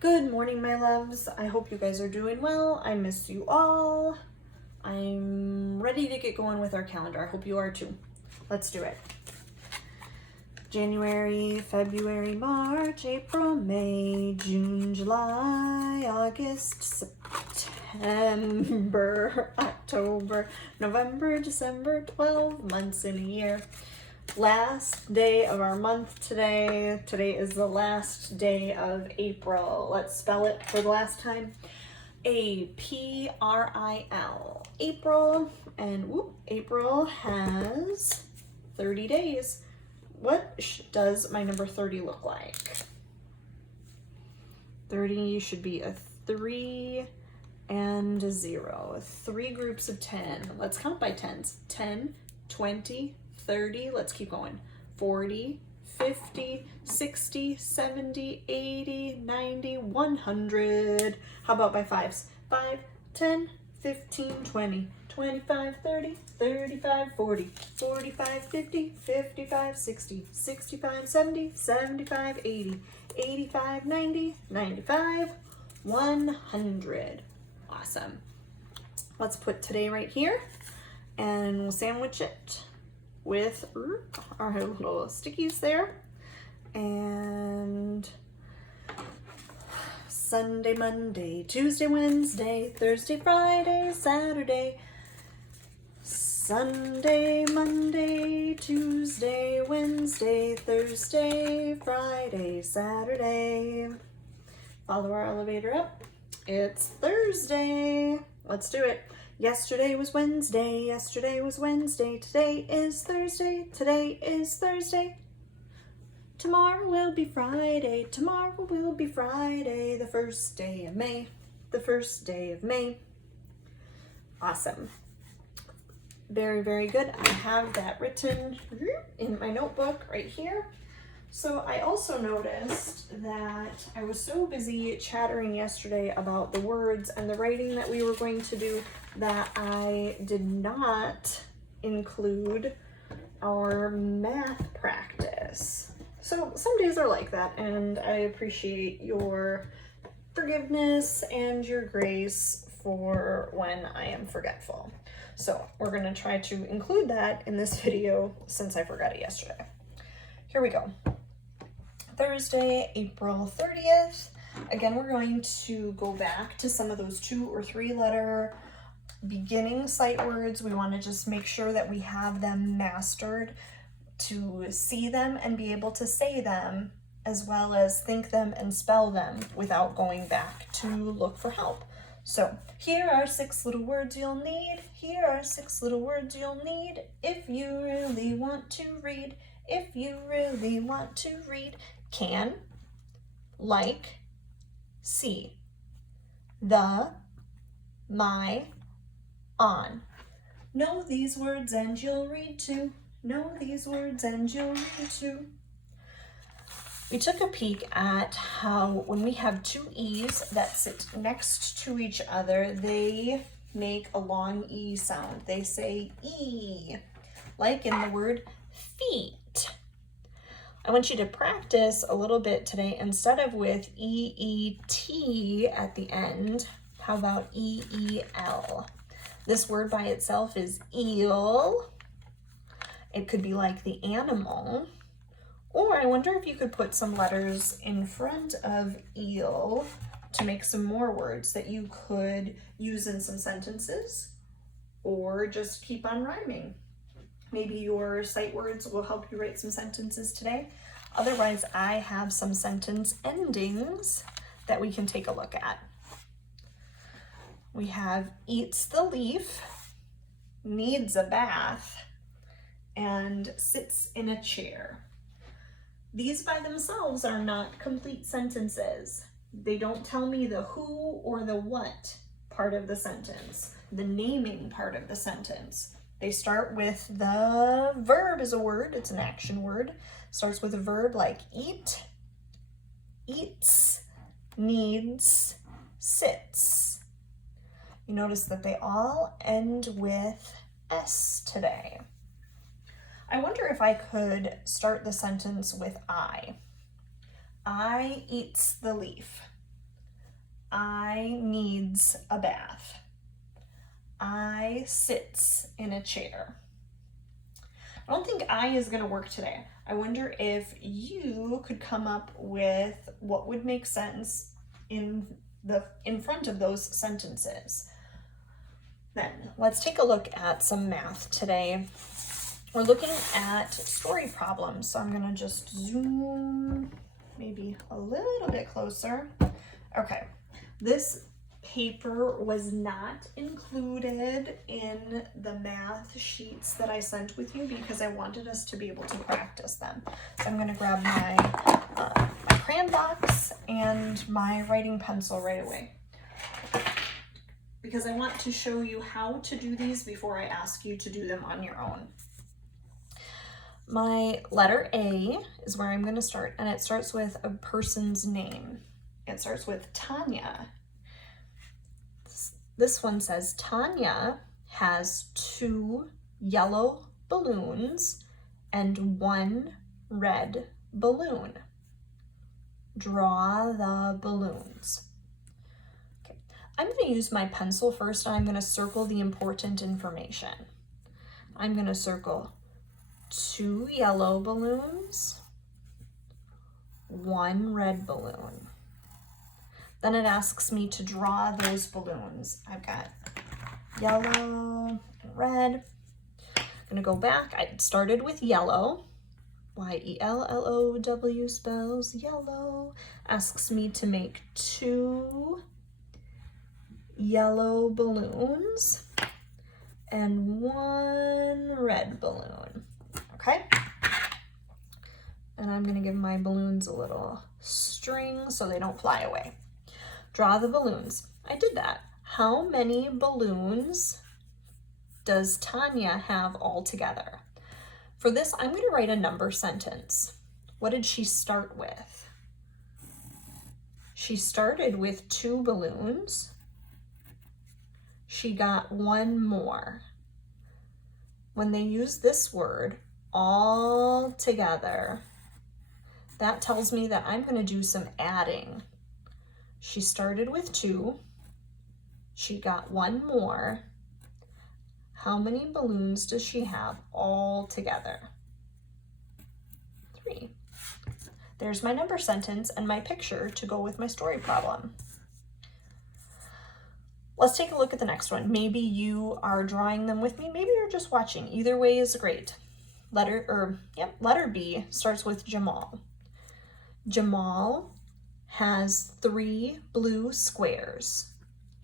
Good morning, my loves. I hope you guys are doing well. I miss you all. I'm ready to get going with our calendar. I hope you are too. Let's do it. January, February, March, April, May, June, July, August, September, October, November, December, 12 months in a year. Last day of our month today. Today is the last day of April. Let's spell it for the last time. A-P-R-I-L. April. And April has 30 days. What does my number 30 look like? 30 should be a 3 and a 0. 3 groups of 10. Let's count by tens. 10, 20, 30, let's keep going. 40, 50, 60, 70, 80, 90, 100. How about by fives? 5, 10, 15, 20, 25, 30, 35, 40, 45, 50, 55, 60, 65, 70, 75, 80, 85, 90, 95, 100. Awesome. Let's put today right here and we'll sandwich it with our little stickies there. And Sunday, Monday, Tuesday, Wednesday, Thursday, Friday, Saturday, Sunday, Monday, Tuesday, Wednesday, Thursday, Friday, Saturday. Follow our elevator up. It's Thursday. Let's do it. Yesterday was Wednesday, yesterday was Wednesday, today is Thursday, today is Thursday. Tomorrow will be Friday, tomorrow will be Friday, the first day of May, the first day of May. Awesome. Very, very good. I have that written in my notebook right here. So I also noticed that I was so busy chattering yesterday about the words and the writing that we were going to do that I did not include our math practice. So some days are like that, and I appreciate your forgiveness and your grace for when I am forgetful. So we're going to try to include that in this video since I forgot it yesterday. Here we go. Thursday, April 30th. Again, we're going to go back to some of those 2 or 3 letter beginning sight words. We want to just make sure that we have them mastered to see them and be able to say them, as well as think them and spell them without going back to look for help. So here are 6 little words you'll need. Here are 6 little words you'll need if you really want to read. If you really want to read. Can, like, see, the, my, on. Know these words and you'll read too. Know these words and you'll read too. We took a peek at how when we have 2 E's that sit next to each other, they make a long E sound. They say E, like in the word feet. I want you to practice a little bit today. Instead of with E-E-T at the end, how about E-E-L? This word by itself is eel. It could be like the animal. Or I wonder if you could put some letters in front of eel to make some more words that you could use in some sentences or just keep on rhyming. Maybe your sight words will help you write some sentences today. Otherwise, I have some sentence endings that we can take a look at. We have eats the leaf, needs a bath, and sits in a chair. These by themselves are not complete sentences. They don't tell me the who or the what part of the sentence, the naming part of the sentence. They start with the verb is a word, it's an action word. Starts with a verb like eat, eats, needs, sits. You notice that they all end with S today. I wonder if I could start the sentence with I. I eats the leaf. I needs a bath. I sits in a chair. I don't think I is going to work today. I wonder if you could come up with what would make sense in front of those sentences. Then let's take a look at some math today. We're looking at story problems. So I'm going to just zoom maybe a little bit closer. Okay, this paper was not included in the math sheets that I sent with you because I wanted us to be able to practice them. So I'm going to grab my crayon box and my writing pencil right away because I want to show you how to do these before I ask you to do them on your own. My letter A is where I'm going to start, and it starts with a person's name. It starts with Tanya. This one says, Tanya has 2 yellow balloons and 1 red balloon. Draw the balloons. Okay. I'm going to use my pencil first, and I'm going to circle the important information. I'm going to circle 2 yellow balloons, 1 red balloon. Then it asks me to draw those balloons. I've got yellow and red. I'm gonna go back. I started with yellow. Y-E-L-L-O-W spells yellow. Asks me to make 2 yellow balloons and 1 red balloon. Okay? And I'm gonna give my balloons a little string so they don't fly away. Draw the balloons. I did that. How many balloons does Tanya have all together? For this, I'm going to write a number sentence. What did she start with? She started with 2 balloons. She got 1 more. When they use this word, all together, that tells me that I'm going to do some adding. She started with 2. She got 1 more. How many balloons does she have all together? 3. There's my number sentence and my picture to go with my story problem. Let's take a look at the next one. Maybe you are drawing them with me. Maybe you're just watching. Either way is great. Letter B starts with Jamal. Jamal has 3 blue squares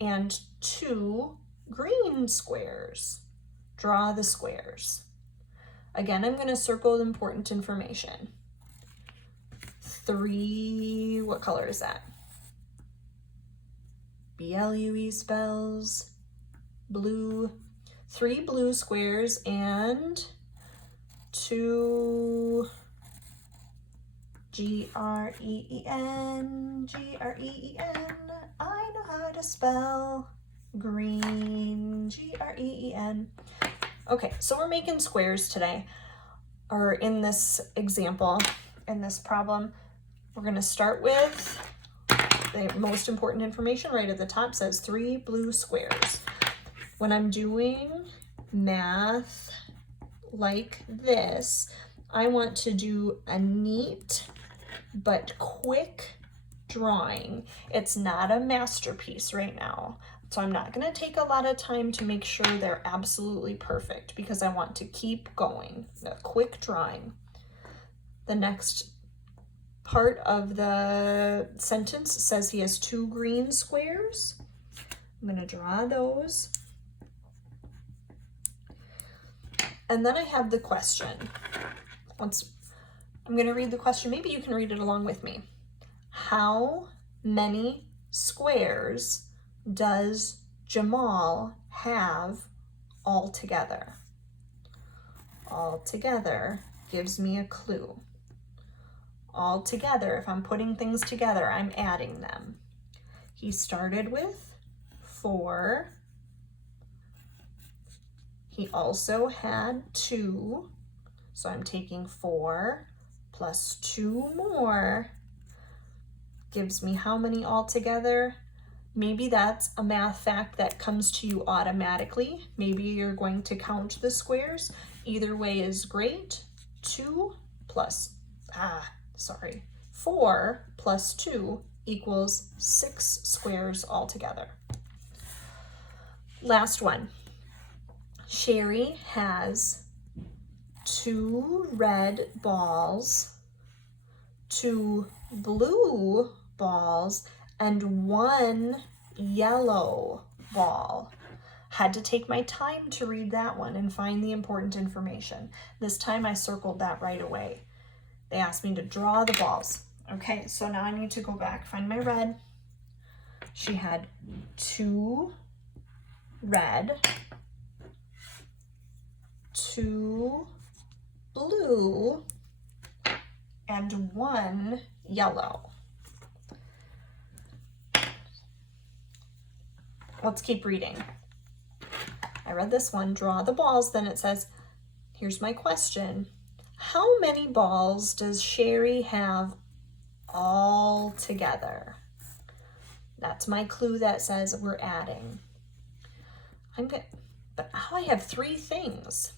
and 2 green squares. Draw the squares. Again, I'm going to circle the important information. 3, what color is that? B-L-U-E spells blue. 3 blue squares and 2 G-R-E-E-N, G-R-E-E-N. I know how to spell green, G-R-E-E-N. Okay, so we're making squares today, or in this example, in this problem. We're going to start with the most important information right at the top. Says 3 blue squares. When I'm doing math like this, I want to do a neat but quick drawing. It's not a masterpiece right now, so I'm not going to take a lot of time to make sure they're absolutely perfect because I want to keep going. A quick drawing. The next part of the sentence says he has 2 green squares. I'm going to draw those. And then I have the question. I'm going to read the question. Maybe you can read it along with me. How many squares does Jamal have all together? All together gives me a clue. All together, if I'm putting things together, I'm adding them. He started with 4. He also had 2. So I'm taking 4 plus 2 more gives me how many altogether? Maybe that's a math fact that comes to you automatically. Maybe you're going to count the squares. Either way is great. 4 plus 2 equals 6 squares altogether. Last one. Sherry has 2 red balls, 2 blue balls, and 1 yellow ball. Had to take my time to read that one and find the important information. This time I circled that right away. They asked me to draw the balls. Okay, so now I need to go back, find my red. She had 2 red, 2 blue, and 1 yellow. Let's keep reading. I read this one, draw the balls, then it says, here's my question. How many balls does Sherry have all together? That's my clue that says we're adding. But now I have 3 things.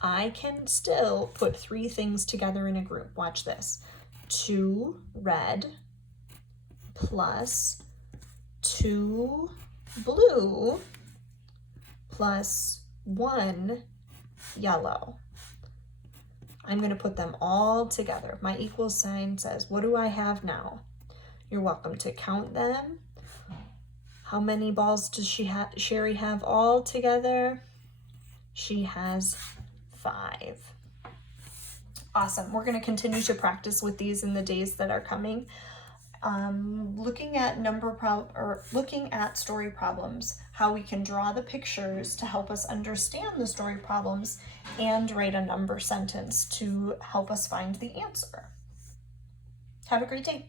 I can still put 3 things together in a group. Watch this. 2 red plus 2 blue plus 1 yellow. I'm going to put them all together. My equal sign says, what do I have now? You're welcome to count them. How many balls does Sherry have all together? She has 5. Awesome. We're going to continue to practice with these in the days that are coming. Looking at story problems, how we can draw the pictures to help us understand the story problems, and write a number sentence to help us find the answer. Have a great day.